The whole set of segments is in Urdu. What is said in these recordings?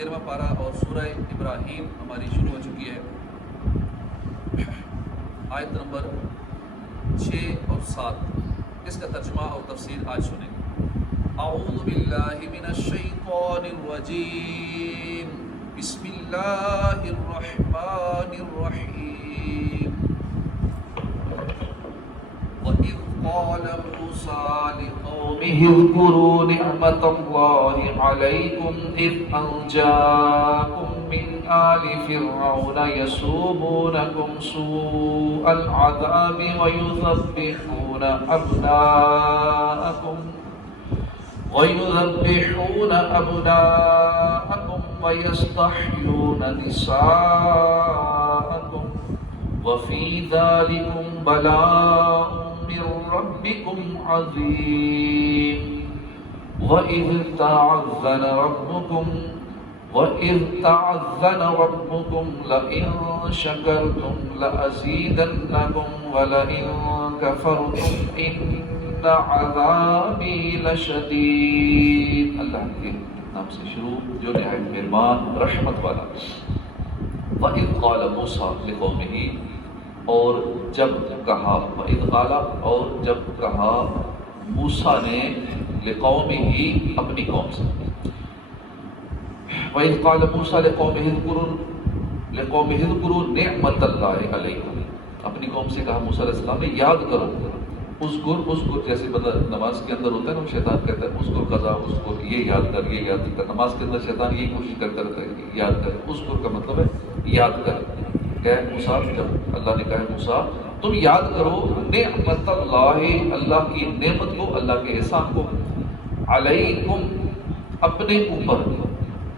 13واں پارہ اور سورہ ابراہیم ہماری شروع ہو چکی ہے۔ آیت نمبر 6 اور 7 اس کا ترجمہ اور تفسیر آج سنیں گے۔ اعوذ باللہ من الشیطان الرجیم، بسم اللہ الرحمن الرحیم۔ وَإِذْ قَالَ مُوسَىٰ لِقَوْمِهِ اذْكُرُوا نِعْمَةَ اللَّهِ عَلَيْكُمْ إِذْ أَنْجَاكُمْ مِنْ آلِ فِرْعَوْنَ يَسُومُونَكُمْ سُوءَ الْعَذَابِ وَيُذَبِّحُونَ أَبْنَاءَكُمْ وَيَسْتَحْيُونَ نِسَاءَكُمْ وَفِي ذَلِكُمْ بَلَاءٌ مِّن رَّبِّكُمْ عَظِيمٌ۔ وَإِذْ تَعَذَّنَ رَبُّكُمْ لَئِن شَكَرْتُمْ لَأَزِيدَنَّكُمْ وَلَئِن كَفَرْتُمْ إِنَّ عَذَابِي لَشَدِيدٌ۔ اللہ کے نام سے شروع جو نہایت مہربان رحمت والا۔ وَإِذْ قَالَ مُوسَىٰ لِقَوْمِهِ، اور جب کہا، وَإِذْ قَالَ اور جب کہا موسیٰ نے لِقَوْمِهِ اپنی قوم سے۔ وَإِذْ قَالَ مُوسَىٰ لِقَوْمِهِ اذْكُرُوا نِعْمَةَ اللَّهِ عَلَيْكُمْ، اپنی قوم سے کہا موسیٰ علیہ السلام نے یاد کرو، اذکر جیسے نماز کے اندر ہوتا ہے نا، شیطان کہتا ہے اذکر قضا، اذکر یہ یاد کر، یہ یاد کر۔ نماز کے اندر شیطان یہی کوشش کرتا رہتا ہے یاد کر۔ اذکر کا مطلب ہے یاد کر۔ کہ موسیٰ، جب اللہ نے کہا موسیٰ تم یاد کرو نعمت اللہ، اللہ کی نعمت کو، اللہ کے احسان کو، علیکم اپنے اوپر،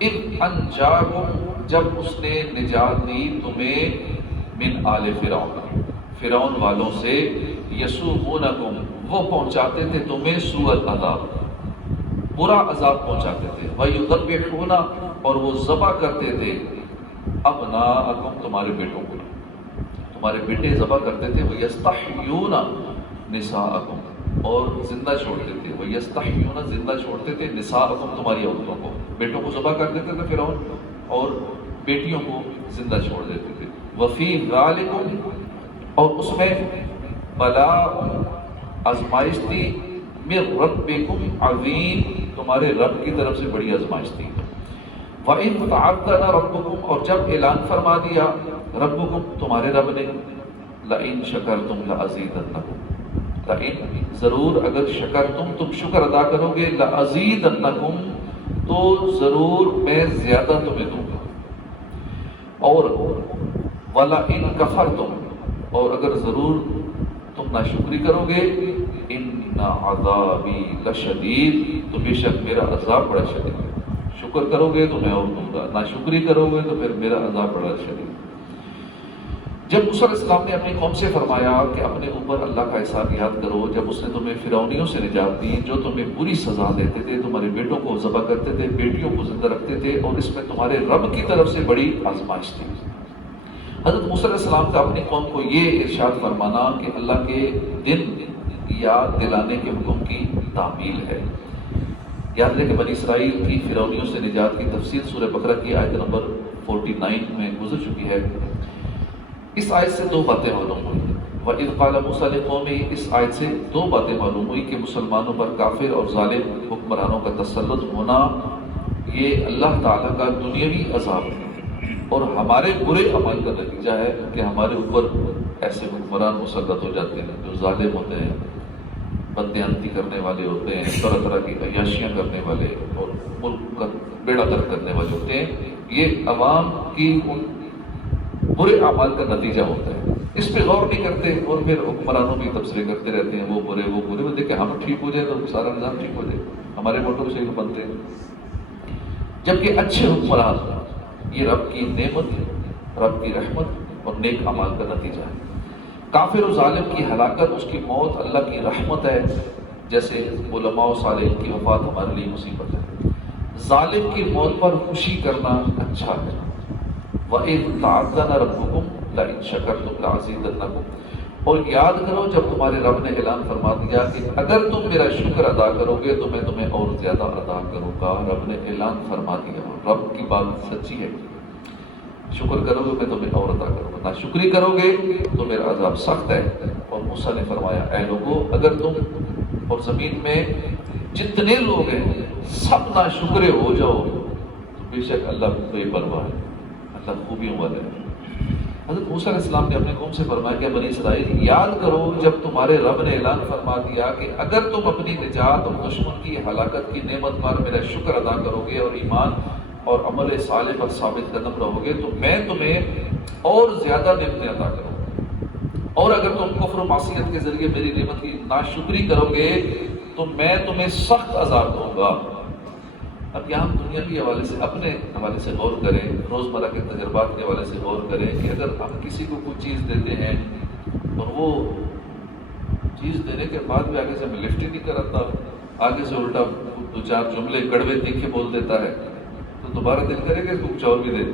اذ انجاکم جب اس نے نجات دی تمہیں، من آل فرعون، فرعون والوں سے، یسومونکم وہ پہنچاتے تھے تمہیں سوء العذاب، برا عذاب پہنچاتے تھے، وَيُذَبِّحُونَ اور وہ ذبح کرتے تھے، ابناءکم تمہارے بیٹوں کو، تمہارے بیٹے ذبح کرتے تھے، وَيَسْتَحْيُونَ نِسَاءَکم اور زندہ چھوڑتے تھے، وَيَسْتَحْيُونَ زندہ چھوڑتے تھے، نِسَاءَکم تمہاری عورتوں کو، بیٹوں کو ذبح کر دیتے تھے فرعون اور بیٹیوں کو زندہ چھوڑ دیتے تھے۔ وَفِي ذَلِكُمْ اور اس میں بلاء آزمائش تھی، من ربکم عظیم تمہارے رب کی طرف سے بڑی آزمائش تھی۔ وَإِذْ تَعَذَّنَ رَبُّكُمْ اور جب اعلان فرما دیا ربکم تمہارے رب نے، لَئِن شَكَرْتُمْ لَأَزِيدَنَّكُمْ، لَئِن ضرور اگر شکرتم تم شکر ادا کرو گے، لَأَزِيدَنَّكُمْ تو ضرور میں زیادہ تمہیں دوں گا، اور وَلَئِن كَفَرْتُمْ اور اگر ضرور تم ناشکری کرو گے، اِنَّ عَذَابِي لَشَدِيدٌ تو بے شک میرا عذاب بڑا شدید ہے۔ شکر کرو گے تو میں اور دوں گا، ناشکری کرو گے تو پھر میرا عذاب بڑا شدید۔ جب موسیٰ علیہ السلام نے اپنی قوم سے فرمایا کہ اپنے اوپر اللہ کا احسان یاد کرو، جب اس نے تمہیں فرعونیوں سے نجات دی جو تمہیں بری سزا دیتے تھے، تمہارے بیٹوں کو ذبح کرتے تھے، بیٹیوں کو زندہ رکھتے تھے، اور اس میں تمہارے رب کی طرف سے بڑی آزمائش تھی۔ حضرت موسیٰ علیہ السلام کا اپنی قوم کو یہ ارشاد فرمانا کہ اللہ کے دن یاد دلانے کے حکم کی تعمیل ہے۔ یاد رہے کہ بنی اسرائیل کی فرعونیوں سے نجات کی تفصیل سورہ بقرہ کی آیت نمبر 49 میں گزر چکی ہے۔ اس آیت سے دو باتیں معلوم ہوئی۔ وَإِذْ قَالَ مُوسَىٰ لِقَوْمِهِ اس آیت سے دو باتیں معلوم ہوئی کہ مسلمانوں پر کافر اور ظالم حکمرانوں کا تسلط ہونا یہ اللہ تعالیٰ کا دنیاوی عذاب ہے، اور ہمارے برے عمل کا نتیجہ ہے کہ ہمارے اوپر ایسے حکمران مسلط ہو جاتے ہیں جو ظالم ہوتے ہیں، بددیانتی کرنے والے ہوتے ہیں، طرح طرح کی عیاشیاں کرنے والے اور ملک کا بیڑا غرق کرنے والے ہوتے ہیں۔ یہ عوام کی ان برے اعمال کا نتیجہ ہوتا ہے، اس پہ غور نہیں کرتے، اور پھر حکمرانوں بھی تبصرے کرتے رہتے ہیں، وہ برے وہ برے، وہ دیکھیں ہم ٹھیک ہو جائے تو سارا نظام ٹھیک ہو جائے، ہمارے ووٹوں سے بنتے ہیں۔ جبکہ اچھے حکمران یہ رب کی نعمت، رب کی رحمت اور نیک اعمال کا نتیجہ ہے۔ کافر و ظالم کی ہلاکت، اس کی موت اللہ کی رحمت ہے، جیسے علماء و صالحین کی وفات ہمارے لیے مصیبت ہے۔ ظالم کی موت پر خوشی کرنا اچھا ہے۔ وَإِذْ تَعَذَّنَ رَبُّكُمْ لَئِن شَكَرْتُمْ لَأَزِيدَنَّكُمْ اور یاد کرو جب تمہارے رب نے اعلان فرما دیا کہ اگر تم میرا شکر ادا کرو گے تو میں تمہیں اور زیادہ ادا کروں گا۔ رب نے اعلان فرما دیا، رب کی بات سچی ہے، شکر کرو گے میں تمہیں اور عطا کروں گا، ناشکری کرو گے تو میرا عذاب سخت ہے۔ اور موسیٰ نے فرمایا اے لوگوں اگر تم اور زمین میں جتنے لوگ ہیں سب ناشکرے ہو جاؤ تو بے شک اللہ بے پرواہ ہے، اللہ خوبیوں والے ہے۔ حضرت موسیٰ علیہ السلام نے اپنے قوم سے فرمایا کہ بنی اسرائیل یاد کرو جب تمہارے رب نے اعلان فرما دیا کہ اگر تم اپنی نجات اور دشمن کی ہلاکت کی نعمت پر میرا شکر ادا کرو گے اور ایمان اور عمل صالح پر ثابت قدم رہو گے تو میں تمہیں اور زیادہ نعمتیں عطا کروں گا، اور اگر تم کفر و معصیت کے ذریعے میری نعمت کی ناشکری کرو گے تو میں تمہیں سخت عذاب دوں گا۔ اب یہاں ہم دنیا کے حوالے سے اپنے حوالے سے غور کریں، روزمرہ کے تجربات کے حوالے سے غور کریں کہ اگر ہم کسی کو کوئی چیز دیتے ہیں اور وہ چیز دینے کے بعد بھی آگے سے ہمیں لفٹ ہی نہیں کرتا، آگے سے الٹا دو چار جملے کڑوے تیکھے بول دیتا ہے تو دوبارہ دل کرے گا اس کو کچھ اور بھی دے،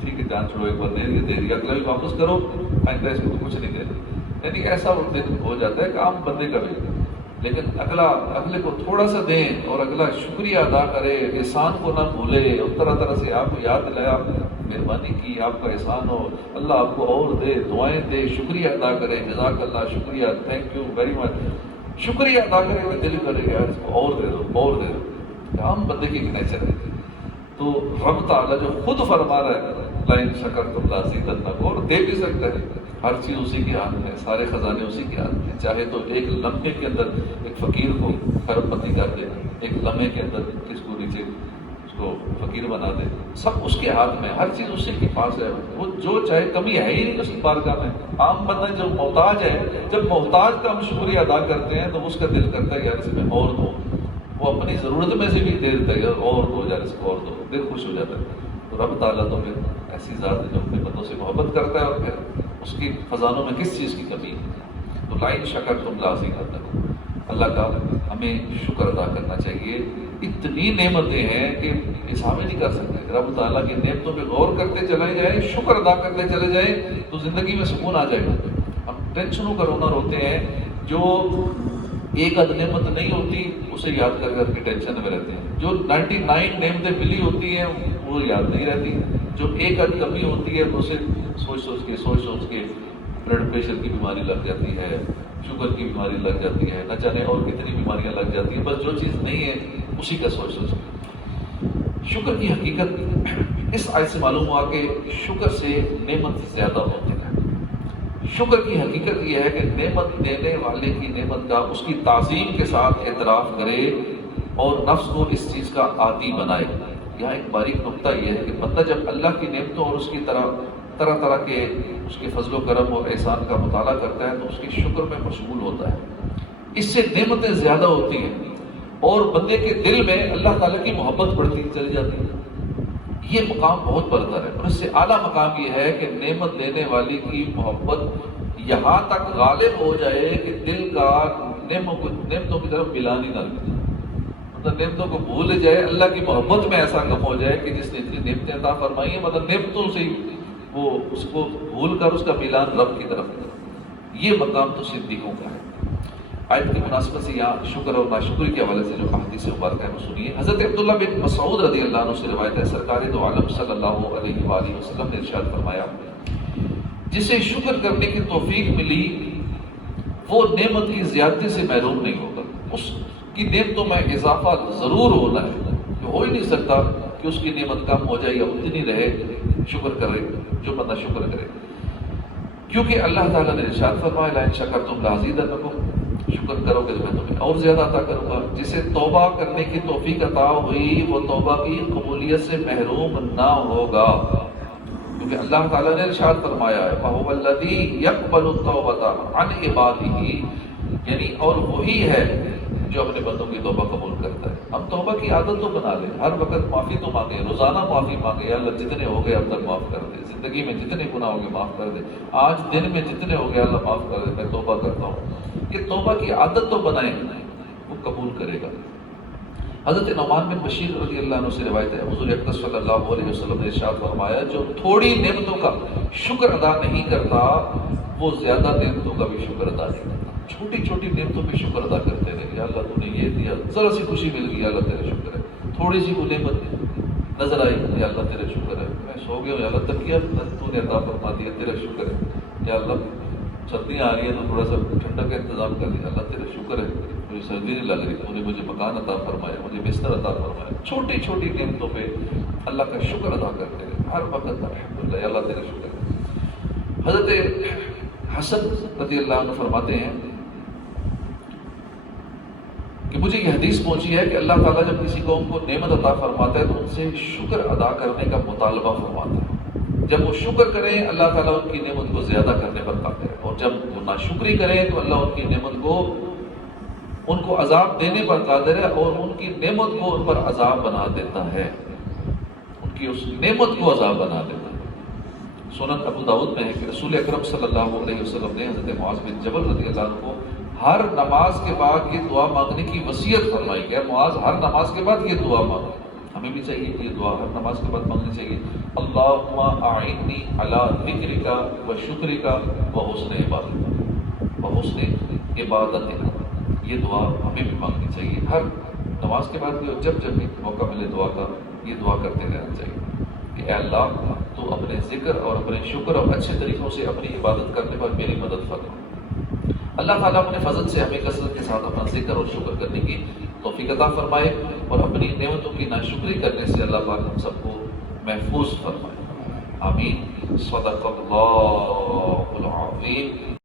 ٹھیک ہے جان چھوڑو ایک بار دے دیا اگلا بھی واپس کرو، آئندہ اس کو کچھ نہیں دے، یعنی ایسا دن ہو جاتا ہے کام بندے کا بھی۔ لیکن اگلے کو تھوڑا سا دیں اور اگلا شکریہ ادا کرے، احسان کو نہ بھولے، اور طرح طرح سے آپ کو یاد دلایا آپ نے مہربانی کی، آپ کا احسان ہو، اللہ آپ کو اور دے، دعائیں دے، شکریہ ادا کرے، جزاک اللہ، شکریہ، تھینک یو ویری مچ، شکریہ ادا کرے ہوئے دل کرے یار اس کو اور دے دو اور دے دو، عام بندے کی نیچر ہے۔ تو رب تعالیٰ جو خود فرما رہا ہے لئن شکرتم لازیدنکم، اور دے بھی سکتا ہے، ہر چیز اسی کے ہاتھ میں، سارے خزانے اسی کے ہاتھ میں، چاہے تو ایک لمحے کے اندر ایک فقیر کو کھرب پتی کر دے، ایک لمحے کے اندر کس کو نیچے اس کو فقیر بنا دے، سب اس کے ہاتھ میں، ہر چیز اسی کے پاس ہے، وہ جو چاہے، کمی ہے ہی نہیں اس کی بارگاہ میں۔ عام بندہ جو محتاج ہے، جب محتاج کا ہم شکریہ ادا کرتے ہیں تو اس کا دل کرتا ہے یار اس میں اور دو، وہ اپنی ضرورت میں سے بھی دے دیتا ہے یار اور دو، یار اس کو اور دو، دل خوش ہو جاتا ہے۔ تو رب تعالیٰ تو پھر ایسی ذات ہے جو اپنے بندوں سے محبت کرتا ہے اور پھر اس کی خزانوں میں کس چیز کی کمی ہے۔ تو لئن شکرتم لازیدنکم، اللہ کا ہمیں شکر ادا کرنا چاہیے۔ اتنی نعمتیں ہیں کہ حساب ہی نہیں کر سکتے، رب تعالیٰ کی نعمتوں پہ غور کرتے چلے جائیں، شکر ادا کرتے چلے جائیں تو زندگی میں سکون آ جائے گا۔ ہم ٹینشنوں کا رونا روتے ہیں، جو ایک آدھ نعمت نہیں ہوتی اسے یاد کر کر کے ٹینشن میں رہتے ہیں، جو 99 نعمتیں ملی ہوتی ہیں وہ یاد نہیں رہتی، جو ایک آدھ کمی ہوتی ہے اسے سوچ سوچ کے بلڈ پریشر کی بیماری لگ جاتی ہے، شوگر کی بیماری لگ جاتی ہے، نہ جانے اور کتنی بیماریاں لگ جاتی ہیں، بس جو چیز نہیں ہے اسی کا سوچ کے۔ شکر کی حقیقت اس آیت سے معلوم ہوا کہ شکر سے نعمت زیادہ ہوتی ہے۔ شکر کی حقیقت یہ ہے کہ نعمت دینے والے کی نعمت کا اس کی تعظیم کے ساتھ اعتراف کرے اور نفس کو اس چیز کا عادی بنائے۔ یہاں ایک باریک نقطہ یہ ہے کہ بندہ جب اللہ کی نعمتوں اور اس کی طرح طرح کے اس کے فضل و کرم اور احسان کا مطالعہ کرتا ہے تو اس کی شکر میں مشغول ہوتا ہے، اس سے نعمتیں زیادہ ہوتی ہیں اور بندے کے دل میں اللہ تعالیٰ کی محبت بڑھتی چلی جاتی ہے۔ یہ مقام بہت برتر ہے، اور اس سے اعلیٰ مقام یہ ہے کہ نعمت دینے والی کی محبت یہاں تک غالب ہو جائے کہ دل کا نعمتوں کی طرف ملان ہی نہ لگے، مطلب نعمتوں کو بھول جائے، اللہ کی محبت میں ایسا کم ہو جائے کہ جس نے اتنی نعمتیں عطا فرمائی ہیں مطلب نعمتوں سے ہی وہ اس کو بھول کر اس کا ملان رب کی طرف ہے۔ یہ مقام تو صدیقوں کا ہے۔ آیت کی مناسبت سے یہاں شکر اور ناشکری کے حوالے سے جو احادیث مبارکہ ہے وہ سنیے۔ حضرت عبداللہ بن مسعود رضی اللہ عنہ سے روایت ہے، سرکار دو عالم صلی اللہ علیہ وآلہ وسلم نے ارشاد فرمایا، جسے شکر کرنے کی توفیق ملی وہ نعمت کی زیادتی سے محروم نہیں ہوگا، اس کی نعمتوں میں اضافہ ضرور ہونا ہے، جو ہو ہی نہیں سکتا کہ اس کی نعمت کم ہو جائے یا اتنی رہے، شکر کرے جو بندہ شکر کرے، کیونکہ اللہ تعالیٰ نے ارشاد فرمایا لئن شکرتم لازیدنکم، شکر کرو گے تو میں تمہیں اور زیادہ عطا کروں گا۔ جسے توبہ کرنے کی توفیق عطا ہوئی وہ توبہ کی قبولیت سے محروم نہ ہوگا، کیونکہ اللہ تعالیٰ نے ارشاد فرمایا ہے وَهُوَ الَّذِي يَقْبَلُ التَّوْبَةَ عَنْ عِبَادِهِ، یعنی اور وہی ہے جو اپنے بندوں کی توبہ قبول کرتا ہے۔ ہم توبہ کی عادت تو بنا لیں، ہر وقت معافی تو مانگیں، روزانہ معافی مانگیں، اللہ جتنے ہو گئے اب تک معاف کر دے، زندگی میں جتنے گناہ ہو گئے معاف کر دے، آج دن میں جتنے ہو گئے اللہ معاف کر دے، میں توبہ کرتا ہوں۔ یہ توبہ کی عادت تو بنائیں، وہ قبول کرے گا۔ حضرت نعمان بن بشیر رضی اللہ عنہ سے روایت ہے، حضور اقدس صلی اللہ علیہ وسلم نے ارشاد فرمایا جو تھوڑی نعمتوں کا شکر ادا نہیں کرتا وہ زیادہ نعمتوں کا بھی شکر ادا نہیں کرتا۔ چھوٹی چھوٹی نعمتوں پہ شکر ادا کرتے رہے، یا اللہ تو نے یہ دیا، ذرا سی خوشی مل گئی، یا اللہ تیرے شکر ہے، تھوڑی سی کوئی نعمت نظر آئی، یا اللہ تیرے شکر ہے، میں سو گیا ہوں، یا اللہ تکیہ تو نے عطا فرما دیا، تیرا شکر ہے، یا اللہ سردیاں آ رہی ہیں تو تھوڑا سا ٹھنڈا کا انتظام کر دیا، اللہ تیرا شکر ہے، مجھے سردی نہیں لگ رہی، تو نے مجھے مکان عطا فرمایا، مجھے بستر عطا فرمایا۔ چھوٹی چھوٹی نعمتوں پہ اللہ کا شکر ادا کرتے رہے ہر وقت، الحمدللہ، یا اللہ تیرا شکر ہے۔ حضرت حسن رضی اللہ عنہ فرماتے ہیں کہ مجھے یہ حدیث پہنچی ہے کہ اللہ تعالیٰ جب کسی قوم کو نعمت عطا فرماتا ہے تو ان سے شکر ادا کرنے کا مطالبہ فرماتا ہے۔ جب وہ شکر کریں اللہ تعالیٰ ان کی نعمت کو زیادہ کرنے پر قادر ہے، اور جب وہ ناشکری کریں تو اللہ ان کی نعمت کو ان کو عذاب دینے پر قادر ہے، اور ان کی نعمت کو ان پر عذاب بنا دیتا ہے، ان کی اس نعمت کو عذاب بنا دیتا ہے۔ سنن ابو داؤد میں ہے کہ رسول اکرم صلی اللہ علیہ وسلم نے حضرت معاذ بن جبل رضی اللہ عنہ کو ہر نماز کے بعد یہ دعا مانگنے کی وصیت فرمائی کہ معاذ ہر نماز کے بعد یہ دعا مانگو۔ ہمیں بھی چاہیے کہ یہ دعا ہر نماز کے بعد مانگنی چاہیے، اللہم اعنی علی ذکرک و شکرک و حسن عبادتک و حسن عبادتک۔ یہ دعا ہمیں بھی مانگنی چاہیے ہر نماز کے بعد بھی، اور جب بھی موقع ملے دعا کا یہ دعا کرتے رہنا چاہیے کہ اے اللہ تو اپنے ذکر اور اپنے شکر اور اچھے طریقوں سے اپنی عبادت کرنے پر میری مدد فرما۔ اللہ تعالیٰ اپنے فضل سے ہمیں کثرت کے ساتھ اپنا ذکر اور شکر کرنے کی توفیق عطا فرمائے، اور اپنی نعمتوں کی ناشکری کرنے سے اللہ پاک ہم سب کو محفوظ فرمائے۔ آمین۔ صدق اللہ العظیم۔